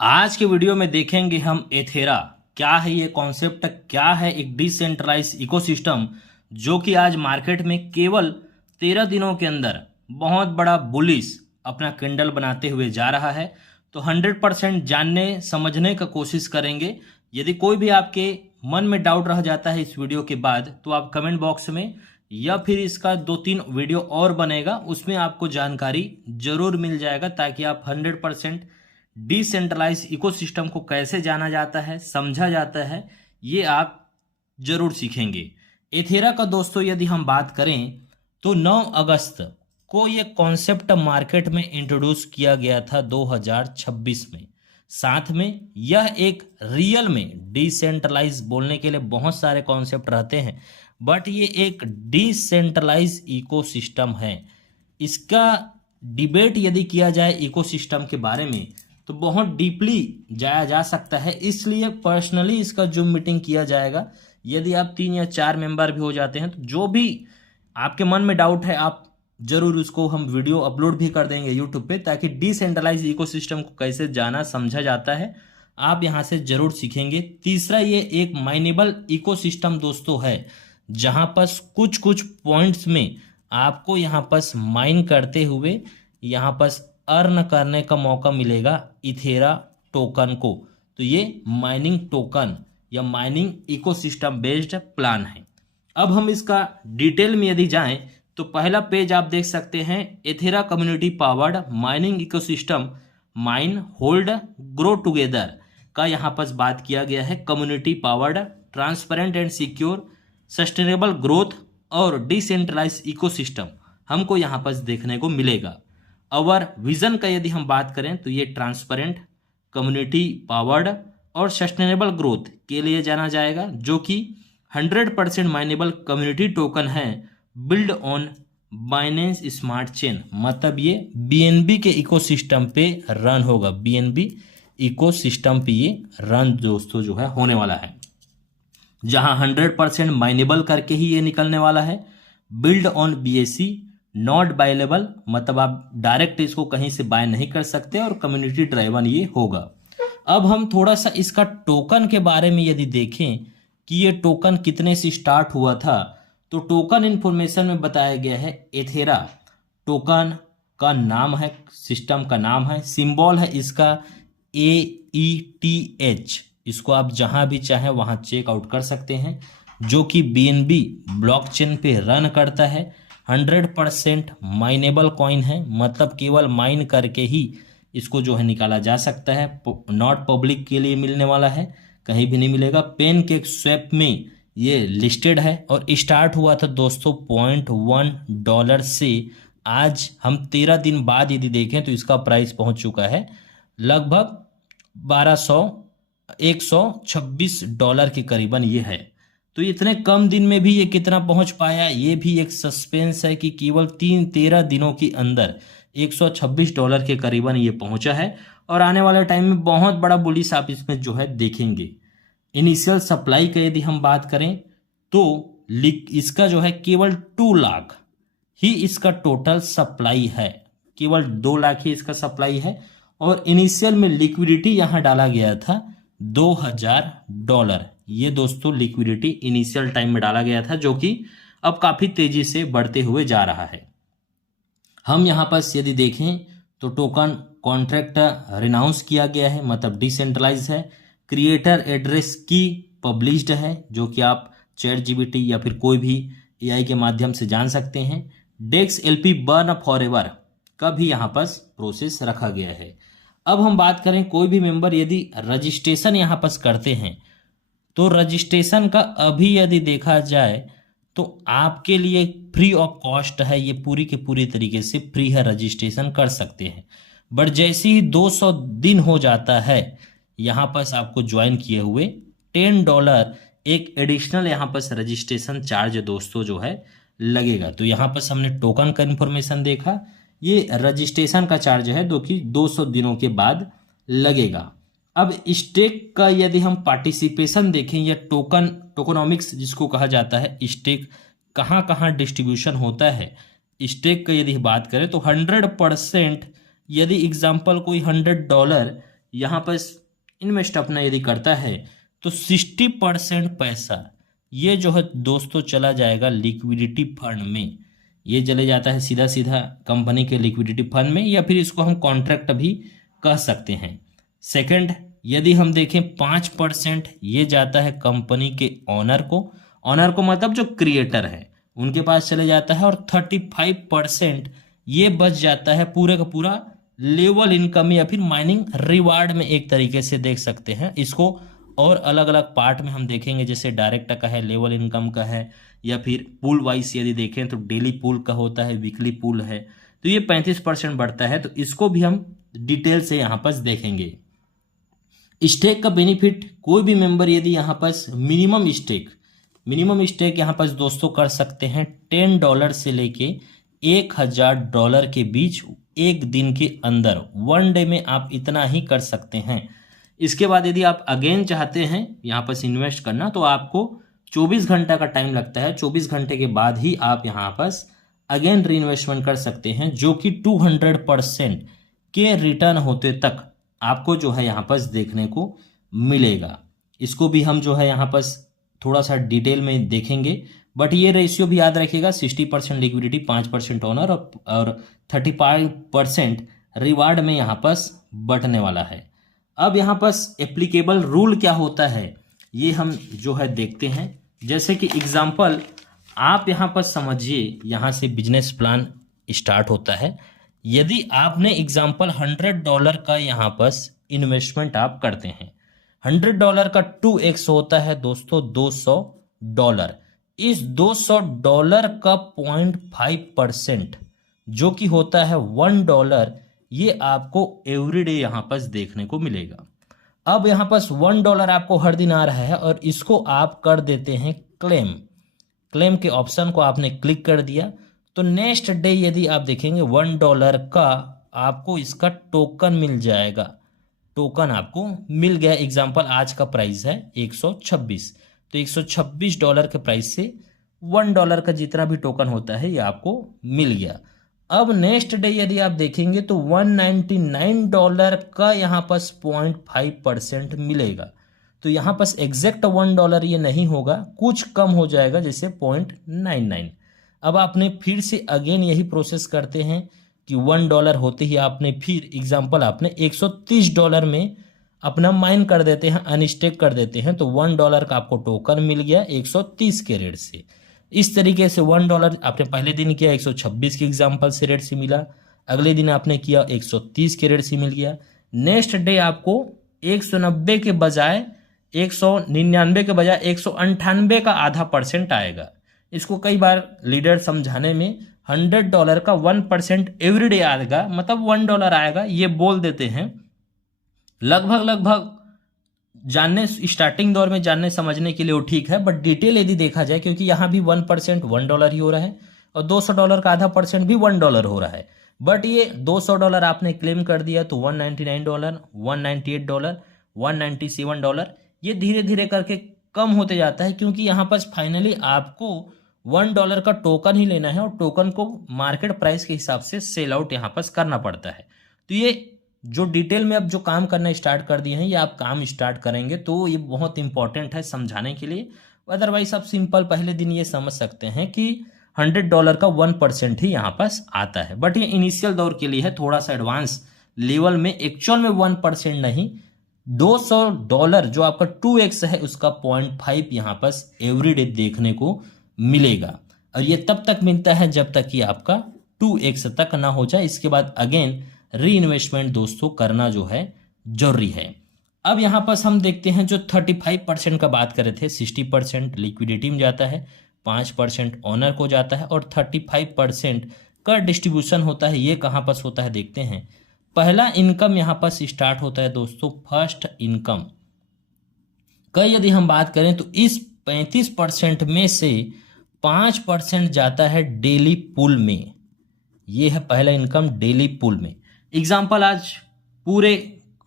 आज के वीडियो में देखेंगे हम एथेरा क्या है, ये कॉन्सेप्ट क्या है, एक डिसेंट्रलाइज इकोसिस्टम जो कि आज मार्केट में केवल 13 दिनों के अंदर बहुत बड़ा बुलिश अपना कैंडल बनाते हुए जा रहा है। तो 100% जानने समझने का कोशिश करेंगे। यदि कोई भी आपके मन में डाउट रह जाता है इस वीडियो के बाद तो आप कमेंट बॉक्स में या फिर इसका 2-3 वीडियो और बनेगा उसमें आपको जानकारी जरूर मिल जाएगा, ताकि आप 100% डिसेंट्रलाइज इकोसिस्टम को कैसे जाना जाता है, समझा जाता है, ये आप जरूर सीखेंगे। एथेरा का दोस्तों यदि हम बात करें तो 9 अगस्त को ये कॉन्सेप्ट मार्केट में इंट्रोड्यूस किया गया था 2026 में। साथ में यह एक रियल में डिसेंट्रलाइज बोलने के लिए बहुत सारे कॉन्सेप्ट रहते हैं, बट ये एक डिसेंट्रलाइज इकोसिस्टम है। इसका डिबेट यदि किया जाए इकोसिस्टम के बारे में तो बहुत डीपली जाया जा सकता है, इसलिए पर्सनली इसका जूम मीटिंग किया जाएगा। यदि आप 3 या 4 मेंबर भी हो जाते हैं तो जो भी आपके मन में डाउट है आप जरूर उसको हम वीडियो अपलोड भी कर देंगे यूट्यूब पे, ताकि डिसेंट्रलाइज इकोसिस्टम को कैसे जाना समझा जाता है आप यहाँ से जरूर सीखेंगे। तीसरा, ये एक माइनेबल इकोसिस्टम दोस्तों है, जहाँ पर कुछ कुछ पॉइंट्स में आपको यहाँ पर माइन करते हुए यहाँ पर अर्न करने का मौका मिलेगा इथेरा टोकन को। तो ये माइनिंग टोकन या माइनिंग इकोसिस्टम बेस्ड प्लान है। अब हम इसका डिटेल में यदि जाएं तो पहला पेज आप देख सकते हैं, Athera community powered mining ecosystem mine hold grow together का यहाँ पर बात किया गया है। Community powered transparent and secure sustainable growth और डिसेंट्रलाइज इकोसिस्टम हमको यहाँ पर देखने को मिलेगा। अवर विजन का यदि हम बात करें तो ये ट्रांसपेरेंट, कम्युनिटी पावर्ड और सस्टेनेबल ग्रोथ के लिए जाना जाएगा, जो कि 100% माइनेबल कम्युनिटी टोकन है build on Binance smart chain. मतलब ये बीएनबी के इकोसिस्टम पे रन होगा, बीएनबी इकोसिस्टम पे ये रन दोस्तों जो है होने वाला है, जहां 100% माइनेबल करके ही ये निकलने वाला है। बिल्ड ऑन बीएससी नॉट बायलेबल, मतलब आप डायरेक्ट इसको कहीं से बाय नहीं कर सकते, और कम्युनिटी ड्राइवन ये होगा। अब हम थोड़ा सा इसका टोकन के बारे में यदि देखें कि ये टोकन कितने से स्टार्ट हुआ था, तो टोकन इन्फॉर्मेशन में बताया गया है एथेरा टोकन का नाम है, सिस्टम का नाम है, सिंबल है इसका AETH। इसको आप जहां भी चाहें वहां चेक आउट कर सकते हैं, जो कि बीएनबी ब्लॉकचेन पे रन करता है। 100% माइनेबल कॉइन है, मतलब केवल माइन करके ही इसको जो है निकाला जा सकता है, नॉट पब्लिक के लिए मिलने वाला है, कहीं भी नहीं मिलेगा। पेन केक स्वैप में ये लिस्टेड है और स्टार्ट हुआ था दोस्तों $0.1 से। आज हम 13 दिन बाद यदि देखें तो इसका प्राइस पहुंच चुका है लगभग 126 डॉलर के करीबन ये है। तो इतने कम दिन में भी ये कितना पहुंच पाया, ये भी एक सस्पेंस है कि केवल 13 दिनों के अंदर $126 के करीबन ये पहुंचा है, और आने वाले टाइम में बहुत बड़ा बुलिश आप इसमें जो है देखेंगे। इनिशियल सप्लाई का यदि हम बात करें तो इसका जो है केवल 2 लाख ही इसका टोटल सप्लाई है, केवल 2 लाख ही इसका सप्लाई है, और इनिशियल में लिक्विडिटी यहां डाला गया था $2000। ये दोस्तों लिक्विडिटी इनिशियल टाइम में डाला गया था, जो कि अब काफी तेजी से बढ़ते हुए जा रहा है। हम यहां पर यदि देखें तो टोकन कॉन्ट्रैक्ट रिनाउंस किया गया है, मतलब डिसेंट्रलाइज है। क्रिएटर एड्रेस की पब्लिश्ड है, जो कि आप चैट जीपीटी या फिर कोई भी एआई के माध्यम से जान सकते हैं। डेक्स एलपी बर्न फॉरएवर का भी यहाँ पर प्रोसेस रखा गया है। अब हम बात करें कोई भी मेंबर यदि रजिस्ट्रेशन यहाँ पर करते हैं तो रजिस्ट्रेशन का अभी यदि देखा जाए तो आपके लिए फ्री ऑफ कॉस्ट है, ये पूरी के पूरी तरीके से फ्री है, रजिस्ट्रेशन कर सकते हैं। बट जैसे ही 200 दिन हो जाता है यहाँ पर आपको ज्वाइन किए हुए $10 एक एडिशनल यहाँ पर रजिस्ट्रेशन चार्ज दोस्तों जो है लगेगा। तो यहाँ पर हमने टोकन का इंफॉर्मेशन देखा, ये रजिस्ट्रेशन का चार्ज है जो कि 200 दिनों के बाद लगेगा। अब स्टेक का यदि हम पार्टिसिपेशन देखें या टोकनोमिक्स जिसको कहा जाता है, स्टेक कहाँ कहाँ डिस्ट्रीब्यूशन होता है, स्टेक का यदि बात करें तो 100% यदि एग्जाम्पल कोई $100 यहाँ पर इन्वेस्ट अपना यदि करता है तो 60% पैसा ये जो है दोस्तों चला जाएगा लिक्विडिटी फंड में। ये चले जाता है सीधा सीधा कंपनी के लिक्विडिटी फंड में, या फिर इसको हम कॉन्ट्रैक्ट भी कह सकते हैं। सेकंड, यदि हम देखें 5% ये जाता है कंपनी के ऑनर को मतलब जो क्रिएटर है उनके पास चले जाता है, और 35% ये बच जाता है पूरे का पूरा लेवल इनकम या फिर माइनिंग रिवार्ड में, एक तरीके से देख सकते हैं इसको। और अलग अलग पार्ट में हम देखेंगे, जैसे डायरेक्ट का है, लेवल इनकम का है, या फिर पूल वाइज यदि देखें तो डेली पूल का होता है, वीकली पूल है। तो ये 35% बढ़ता है, तो इसको भी हम डिटेल से यहाँ पर देखेंगे। स्टेक का बेनिफिट, कोई भी मेंबर यदि यहाँ पर मिनिमम स्टेक यहाँ पर दोस्तों कर सकते हैं $10 से लेके $1000 के बीच एक दिन के अंदर, 1 डे में आप इतना ही कर सकते हैं। इसके बाद यदि आप अगेन चाहते हैं यहाँ पर इन्वेस्ट करना तो आपको 24 घंटा का टाइम लगता है। 24 घंटे के बाद ही आप यहाँ पर अगेन री इन्वेस्टमेंट कर सकते हैं, जो कि 200% के रिटर्न होते तक आपको जो है यहाँ पर देखने को मिलेगा। इसको भी हम जो है यहाँ पर थोड़ा सा डिटेल में देखेंगे, बट ये रेशियो भी याद रखिएगा, 60% लिक्विडिटी, 5% ओनर और 35% रिवार्ड में यहाँ पर बंटने वाला है। अब यहाँ पर एप्लीकेबल रूल क्या होता है ये हम जो है देखते हैं। जैसे कि एग्जांपल आप यहाँ पर समझिए, यहाँ से बिजनेस प्लान स्टार्ट होता है। यदि आपने एग्जांपल $100 का यहाँ पर इन्वेस्टमेंट आप करते हैं, $100 का 2x होता है दोस्तों $200। इस $200 का 0.5% जो कि होता है $1, ये आपको एवरीडे यहाँ पर देखने को मिलेगा। अब यहाँ पर $1 आपको हर दिन आ रहा है, और इसको आप कर देते हैं क्लेम के ऑप्शन को आपने क्लिक कर दिया, तो नेक्स्ट डे यदि आप देखेंगे $1 का आपको इसका टोकन मिल जाएगा। टोकन आपको मिल गया। एग्जांपल आज का प्राइस है 126, तो $126 के प्राइस से $1 का जितना भी टोकन होता है ये आपको मिल गया। अब नेक्स्ट डे यदि आप देखेंगे तो $199 का यहाँ पर 0.5% मिलेगा। तो यहाँ पर एग्जैक्ट $1 ये नहीं होगा, कुछ कम हो जाएगा, जैसे 0.99। अब आपने फिर से अगेन यही प्रोसेस करते हैं कि $1 होते ही आपने फिर एग्जांपल आपने $130 में अपना माइन कर देते हैं, अनस्टेक कर देते हैं, तो $1 का आपको टोकन मिल गया 130 के रेट से। इस तरीके से $1 आपने पहले दिन किया 126 के एग्जांपल से रेट से मिला, अगले दिन आपने किया 130 के रेट से मिल गया। नेक्स्ट डे आपको 190 के बजाय 199 के बजाय 198 का % आएगा। इसको कई बार लीडर समझाने में $100 का 1% एवरीडे आएगा, मतलब $1 आएगा, ये बोल देते हैं। लगभग जानने स्टार्टिंग दौर में जानने समझने के लिए वो ठीक है, बट डिटेल यदि देखा जाए, क्योंकि यहाँ भी 1% $1 ही हो रहा है, और $200 का % भी $1 हो रहा है। बट ये $200 आपने क्लेम कर दिया तो $199, $198, $197, ये धीरे धीरे करके कम होते जाता है, क्योंकि यहाँ पर फाइनली आपको $1 का टोकन ही लेना है, और टोकन को मार्केट प्राइस के हिसाब से सेल आउट यहाँ पर करना पड़ता है। तो ये जो डिटेल में अब जो काम करना स्टार्ट कर दिए हैं, ये आप काम स्टार्ट करेंगे तो ये बहुत इंपॉर्टेंट है समझाने के लिए। अदरवाइज आप सिंपल पहले दिन ये समझ सकते हैं कि $100 का 1% ही यहाँ पास आता है, बट ये इनिशियल दौर के लिए है, थोड़ा सा एडवांस लेवल में एक्चुअल में 1% नहीं, $200 जो आपका 2x है उसका 0.5 यहाँ पास एवरीडे देखने को मिलेगा। और ये तब तक मिलता है जब तक कि आपका 2x तक ना हो जाए। इसके बाद अगेन री इन्वेस्टमेंट दोस्तों करना जो है जरूरी है। अब यहाँ पर हम देखते हैं जो 35% का बात कर रहे थे, 60% लिक्विडिटी में जाता है, 5% ऑनर को जाता है, और 35% का डिस्ट्रीब्यूशन होता है। ये कहाँ पर होता है देखते हैं। पहला इनकम यहाँ पर स्टार्ट होता है दोस्तों फर्स्ट इनकम का यदि हम बात करें तो इस 35% में से 5% जाता है डेली पूल में। ये है पहला इनकम डेली पूल में। एग्जाम्पल आज पूरे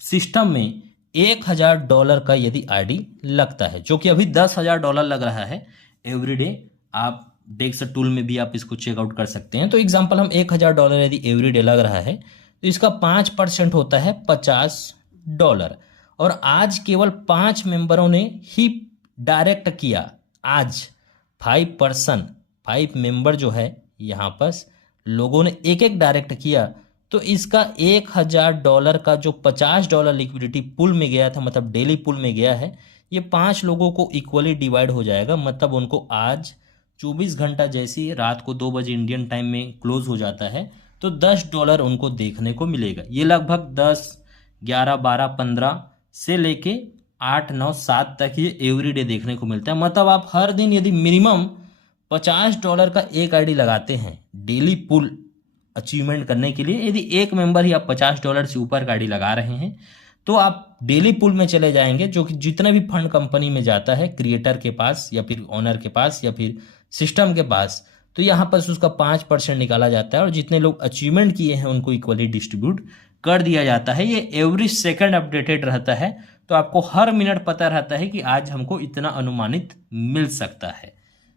सिस्टम में $1000 का यदि आईडी लगता है, जो कि अभी $10,000 लग रहा है एवरीडे, आप डेक्स टूल में भी आप इसको चेकआउट कर सकते हैं। तो एग्जाम्पल हम $1000 यदि एवरीडे लग रहा है तो इसका 5% होता है $50 डॉलर। और आज केवल 5 मेंबरों ने ही डायरेक्ट किया। आज 5 मेंबर जो है यहाँ पर लोगों ने एक एक डायरेक्ट किया, तो इसका $1000 का जो $50 लिक्विडिटी पुल में गया था, मतलब डेली पुल में गया है, ये 5 लोगों को इक्वली डिवाइड हो जाएगा। मतलब उनको आज 24 घंटा जैसी रात को 2 बजे इंडियन टाइम में क्लोज हो जाता है, तो $10 उनको देखने को मिलेगा। ये लगभग 10, 11, 12, 15 से लेके 8, 9, 7 तक ये एवरीडे देखने को मिलता है। मतलब आप हर दिन यदि मिनिमम $50 का एक आईडी लगाते हैं डेली पुल अचीवमेंट करने के लिए, यदि एक मेंबर ही आप $50 से ऊपर का आईडी लगा रहे हैं, तो आप डेली पुल में चले जाएंगे, जो कि जितना भी फंड कंपनी में जाता है क्रिएटर के पास या फिर ओनर के पास या फिर सिस्टम के पास, तो यहाँ पर उसका 5% निकाला जाता है और जितने लोग अचीवमेंट किए हैं उनको इक्वली डिस्ट्रीब्यूट कर दिया जाता है। ये एवरी सेकंड अपडेटेड रहता है, तो आपको हर मिनट पता रहता है कि आज हमको इतना अनुमानित मिल सकता है।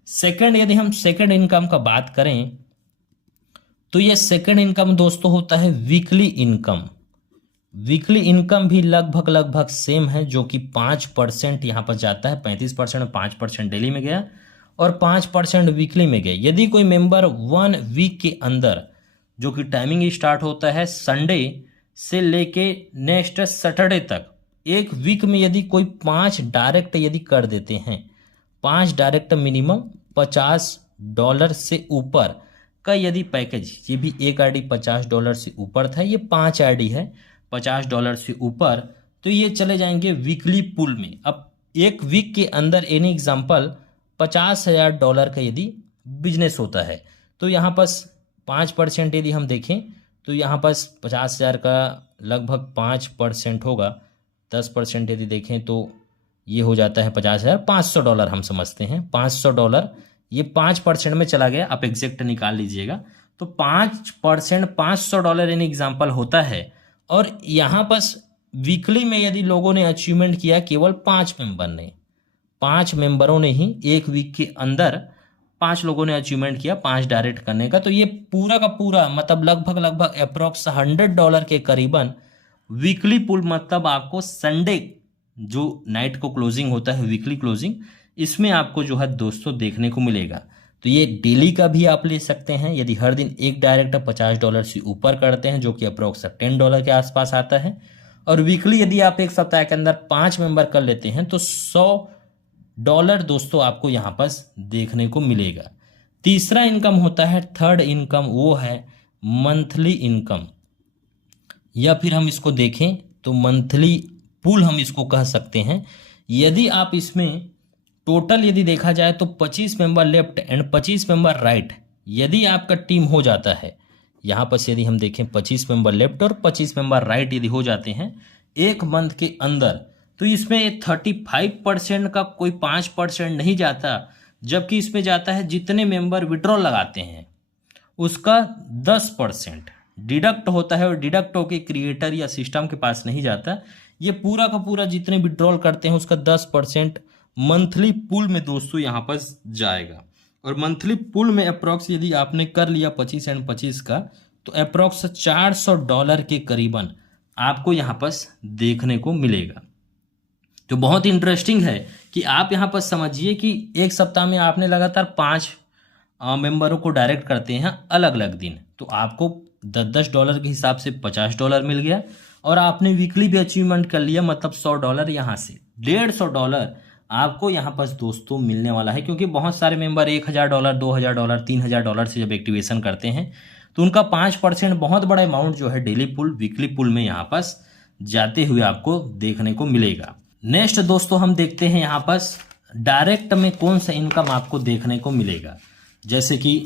सेकंड, यदि हम सेकंड इनकम का बात करें तो ये सेकंड इनकम दोस्तों होता है वीकली इनकम। वीकली इनकम भी लगभग सेम है, जो कि 5% यहाँ पर जाता है। 35% 5% डेली में गया और 5% वीकली में गया। यदि कोई मेंबर 1 वीक के अंदर, जो कि टाइमिंग स्टार्ट होता है संडे से लेके नेक्स्ट सैटरडे तक, एक वीक में यदि कोई 5 डायरेक्ट यदि कर देते हैं, 5 डायरेक्ट मिनिमम $50 से ऊपर का यदि पैकेज, ये भी एक आईडी $50 से ऊपर था, ये 5 आईडी है $50 से ऊपर, तो ये चले जाएंगे वीकली पुल में। अब एक वीक के अंदर एनी एग्जांपल $50,000 का यदि बिजनेस होता है, तो यहाँ पास 5% यदि हम देखें तो यहाँ पास 50,000 का लगभग 5% होगा। 10% यदि देखें तो ये हो जाता है 50,000, $500 हम समझते हैं। $500 ये 5% में चला गया, आप एग्जैक्ट निकाल लीजिएगा। तो 5% $500 इन एग्जाम्पल होता है। और यहाँ पास वीकली में यदि लोगों ने अचीवमेंट किया, केवल 5 मेंबर ने, 5 मेंबरों ने ही एक वीक के अंदर 5 लोगों ने अचीवमेंट किया 5 डायरेक्ट करने का, तो ये पूरा का पूरा मतलब लगभग अप्रोक्स $100 के करीबन वीकली पुल, मतलब आपको संडे जो नाइट को क्लोजिंग होता है वीकली क्लोजिंग, इसमें आपको जो है दोस्तों देखने को मिलेगा। तो ये डेली का भी आप ले सकते हैं, यदि हर दिन एक डायरेक्ट $50 से ऊपर करते हैं, जो कि अप्रोक्स $10 के आसपास आता है। और वीकली यदि आप एक सप्ताह के अंदर 5 मेंबर कर लेते हैं तो $100 दोस्तों आपको यहाँ पर देखने को मिलेगा। तीसरा इनकम होता है थर्ड इनकम, वो है मंथली इनकम, या फिर हम इसको देखें तो मंथली पूल हम इसको कह सकते हैं। यदि आप इसमें टोटल यदि देखा जाए तो 25 member left and 25 member right यदि आपका टीम हो जाता है, यहाँ पर यदि हम देखें 25 मेंबर लेफ्ट और 25 मेंबर राइट यदि हो जाते हैं एक मंथ के अंदर, तो इसमें 35% का कोई 5% नहीं जाता, जबकि इसमें जाता है जितने मेंबर विड्रॉल लगाते हैं उसका 10% डिडक्ट होता है, और डिडक्ट होकर क्रिएटर या सिस्टम के पास नहीं जाता। ये पूरा का पूरा जितने विड्रॉल करते हैं उसका 10% मंथली पूल में दोस्तों यहाँ पर जाएगा। और मंथली पूल में अप्रॉक्स यदि आपने कर लिया 25 एंड 25 का, तो अप्रॉक्स $400 के करीबन आपको यहाँ पर देखने को मिलेगा। तो बहुत इंटरेस्टिंग है कि आप यहाँ पर समझिए कि एक सप्ताह में आपने लगातार 5 मेंबरों को डायरेक्ट करते हैं अलग अलग दिन, तो आपको $10 के हिसाब से $50 मिल गया। और आपने वीकली भी अचीवमेंट कर लिया, मतलब $100 यहाँ से $150 आपको यहाँ पर दोस्तों मिलने वाला है। क्योंकि बहुत सारे मेंबर $1,000, $2,000, $3,000 से जब एक्टिवेशन करते हैं तो उनका 5% बहुत बड़ा अमाउंट जो है डेली पुल वीकली पुल में यहाँ पास जाते हुए आपको देखने को मिलेगा। नेक्स्ट दोस्तों हम देखते हैं यहाँ पास डायरेक्ट में कौन सा इनकम आपको देखने को मिलेगा। जैसे कि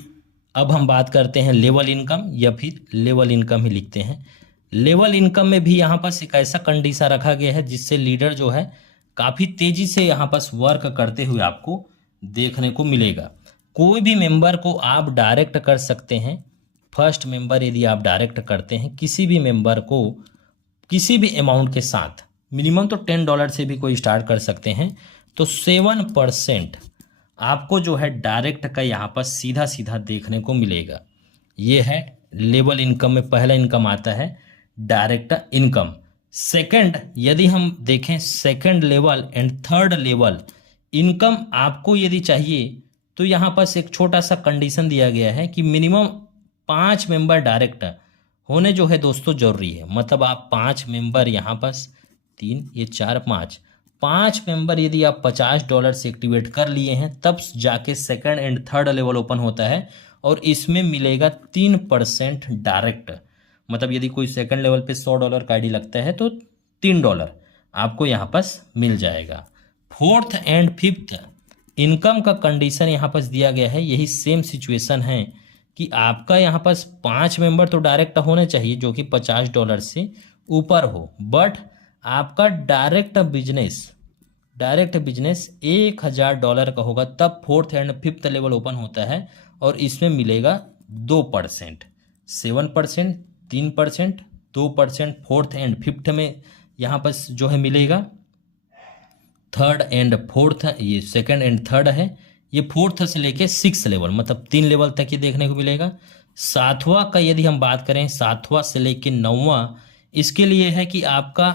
अब हम बात करते हैं लेवल इनकम, या फिर लेवल इनकम ही लिखते हैं। लेवल इनकम में भी यहाँ पास एक ऐसा कंडीशन रखा गया है जिससे लीडर जो है काफ़ी तेज़ी से यहाँ पास वर्क करते हुए आपको देखने को मिलेगा। कोई भी मेंबर को आप डायरेक्ट कर सकते हैं। फर्स्ट मेंबर यदि आप डायरेक्ट करते हैं किसी भी मेंबर को किसी भी अमाउंट के साथ, मिनिमम तो $10 से भी कोई स्टार्ट कर सकते हैं, तो 7% आपको जो है डायरेक्ट का यहाँ पर सीधा सीधा देखने को मिलेगा। ये है लेवल इनकम में पहला इनकम आता है डायरेक्ट इनकम। सेकंड यदि हम देखें second level and third level income आपको यदि चाहिए तो यहाँ पर एक छोटा सा कंडीशन दिया गया है कि मिनिमम 5 मेंबर डायरेक्ट होने जो है दोस्तों जरूरी है। मतलब आप 5 मेंबर यहाँ पर 3 ये 4 5 मेंबर यदि आप $50 से एक्टिवेट कर लिए हैं तब जाके second and third level open होता है और इसमें मिलेगा 3% डायरेक्ट। मतलब यदि कोई सेकंड लेवल पे $100 का आईडी लगता है तो $3 आपको यहाँ पर मिल जाएगा। फोर्थ एंड फिफ्थ इनकम का कंडीशन यहाँ पर दिया गया है, यही सेम सिचुएशन है कि आपका यहाँ पर 5 मेंबर तो डायरेक्ट होने चाहिए जो कि $50 से ऊपर हो, बट आपका डायरेक्ट बिजनेस $1000 का होगा तब fourth and fifth level open होता है और इसमें मिलेगा 2%, 7%, 3%, 2% फोर्थ एंड फिफ्थ में यहाँ पर जो है मिलेगा। थर्ड एंड फोर्थ ये सेकंड एंड थर्ड है, ये फोर्थ से लेके 6 लेवल मतलब 3 लेवल तक ये देखने को मिलेगा। सातवां का यदि हम बात करें, सातवां से लेके 9वां इसके लिए है कि आपका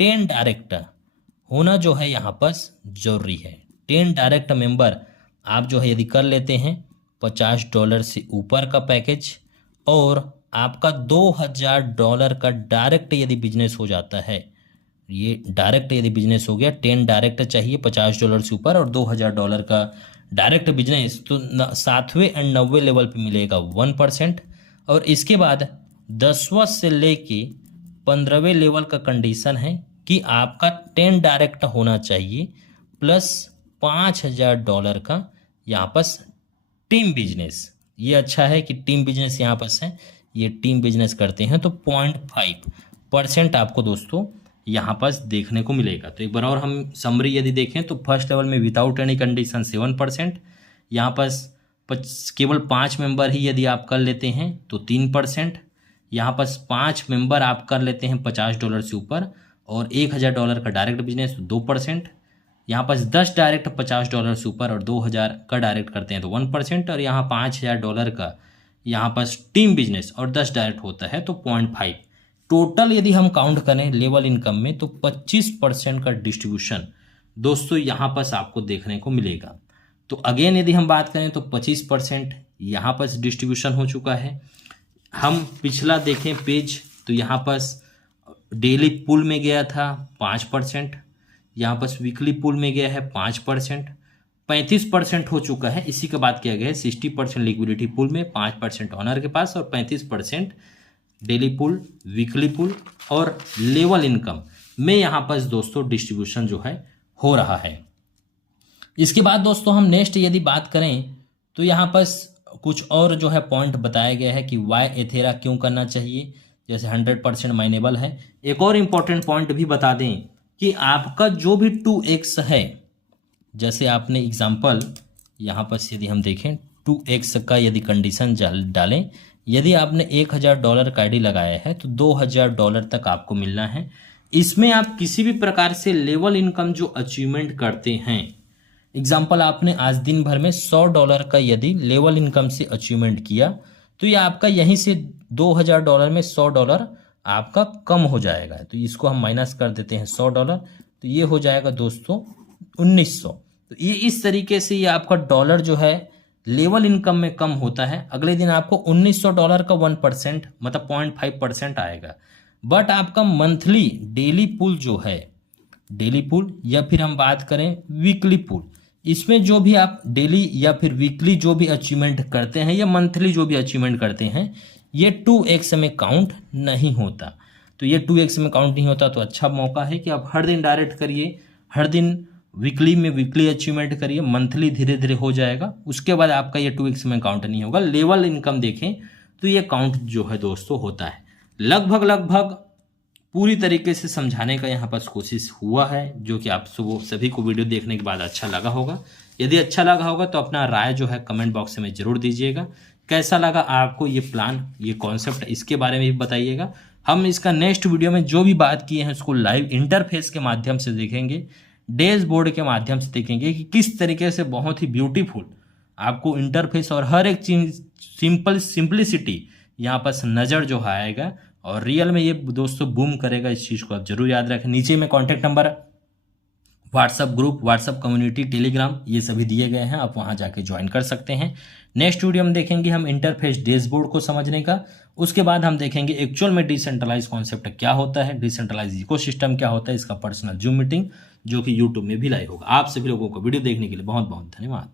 10 डायरेक्ट होना जो है यहाँ पर जरूरी है। 10 डायरेक्ट मेंबर आप जो है यदि कर लेते हैं $50 से ऊपर का पैकेज और आपका $2000 का डायरेक्ट यदि बिजनेस हो जाता है, ये डायरेक्ट यदि बिजनेस हो गया 10 डायरेक्ट चाहिए $50 से ऊपर और $2000 का डायरेक्ट बिजनेस, तो 7वें एंड 9वें लेवल पे मिलेगा 1%। और इसके बाद 10वां से लेके 15वें लेवल का कंडीशन है कि आपका 10 डायरेक्ट होना चाहिए प्लस $5000 का यहाँ पर टीम बिजनेस। ये अच्छा है कि टीम बिजनेस यहाँ पर है, ये टीम बिजनेस करते हैं तो 0.5% आपको दोस्तों यहाँ पर देखने को मिलेगा। तो एक बार और हम समरी यदि देखें तो फर्स्ट लेवल में विदाउट एनी कंडीशन 7%, यहाँ पर केवल 5 मेंबर ही यदि आप कर लेते हैं तो 3%, यहाँ पर 5 मेंबर आप कर लेते हैं $50 से ऊपर और $1000 का डायरेक्ट बिजनेस 2%, यहाँ पर 10 डायरेक्ट $50 से ऊपर और 2000 का डायरेक्ट करते हैं तो 1%, और यहाँ $5000 का यहाँ पर टीम बिजनेस और 10 डायरेक्ट होता है तो 0.5। टोटल यदि हम काउंट करें लेवल इनकम में तो 25% का डिस्ट्रीब्यूशन दोस्तों यहाँ पर आपको देखने को मिलेगा। तो अगेन यदि हम बात करें तो 25% यहाँ पर डिस्ट्रीब्यूशन हो चुका है। हम पिछला देखें पेज तो यहाँ पर डेली पूल में गया था 5%, यहाँ पर वीकली पूल में गया है 5%, 35% हो चुका है। इसी का बात किया गया है 60% लिक्विडिटी पूल में, 5% ऑनर के पास और 35% डेली पूल, वीकली पूल और लेवल इनकम में यहाँ पर दोस्तों डिस्ट्रीब्यूशन जो है हो रहा है। इसके बाद दोस्तों हम नेक्स्ट यदि बात करें तो यहाँ पर कुछ और जो है पॉइंट बताया गया है कि वाई एथेरा क्यों करना चाहिए, जैसे 100% माइनेबल है। एक और इम्पॉर्टेंट पॉइंट भी बता दें कि आपका जो भी 2x है, जैसे आपने एग्जाम्पल यहाँ पर यदि हम देखें 2x का यदि कंडीशन डालें, यदि आपने $1000 का आईडी लगाया है तो $2000 तक आपको मिलना है। इसमें आप किसी भी प्रकार से लेवल इनकम जो अचीवमेंट करते हैं, एग्जाम्पल आपने आज दिन भर में $100 का यदि लेवल इनकम से अचीवमेंट किया तो ये आपका यहीं से $2000 में $100 आपका कम हो जाएगा। तो इसको हम माइनस कर देते हैं $100, तो ये हो जाएगा दोस्तों 1900। तो ये इस तरीके से ये आपका डॉलर जो है लेवल इनकम में कम होता है। अगले दिन आपको $1900 का 1% मतलब 0.5% आएगा। बट आपका मंथली डेली पूल जो है, डेली पूल या फिर हम बात करें वीकली पूल, इसमें जो भी आप डेली या फिर वीकली जो भी अचीवमेंट करते हैं या मंथली जो भी अचीवमेंट करते हैं, ये 2x में काउंट नहीं होता। तो ये 2x में काउंट नहीं होता तो अच्छा मौका है कि आप हर दिन डायरेक्ट करिए, हर दिन वीकली में वीकली अचीवमेंट करिए, मंथली धीरे धीरे हो जाएगा। उसके बाद आपका ये 2x में काउंट नहीं होगा। लेवल इनकम देखें तो ये काउंट जो है दोस्तों होता है। लगभग पूरी तरीके से समझाने का यहाँ पर कोशिश हुआ है, जो कि आप सभी को वीडियो देखने के बाद अच्छा लगा होगा। यदि अच्छा लगा होगा तो अपना राय जो है कमेंट बॉक्स में ज़रूर दीजिएगा। कैसा लगा आपको ये प्लान, ये कॉन्सेप्ट, इसके बारे में भी बताइएगा। हम इसका नेक्स्ट वीडियो में जो भी बात किए हैं उसको लाइव इंटरफेस के माध्यम से देखेंगे, डैशबोर्ड के माध्यम से देखेंगे कि किस तरीके से बहुत ही ब्यूटीफुल आपको इंटरफेस और हर एक चीज सिंपलिसिटी यहाँ पर नज़र जो आएगा और रियल में ये दोस्तों बूम करेगा, इस चीज़ को आप जरूर याद रखें। नीचे में contact number, WhatsApp group, WhatsApp community, Telegram, ये सभी दिए गए हैं, आप वहाँ जाके ज्वाइन कर सकते हैं। नेक्स्ट वीडियो हम देखेंगे हम इंटरफेस डैशबोर्ड को समझने का। उसके बाद हम देखेंगे एक्चुअल में डिसेंट्रलाइज कॉन्सेप्ट क्या होता है, डिसेंट्रलाइज इकोसिस्टम क्या होता है, इसका पर्सनल जूम मीटिंग जो कि यूट्यूब में भी लाइव होगा। आप सभी लोगों को वीडियो देखने के लिए बहुत बहुत धन्यवाद।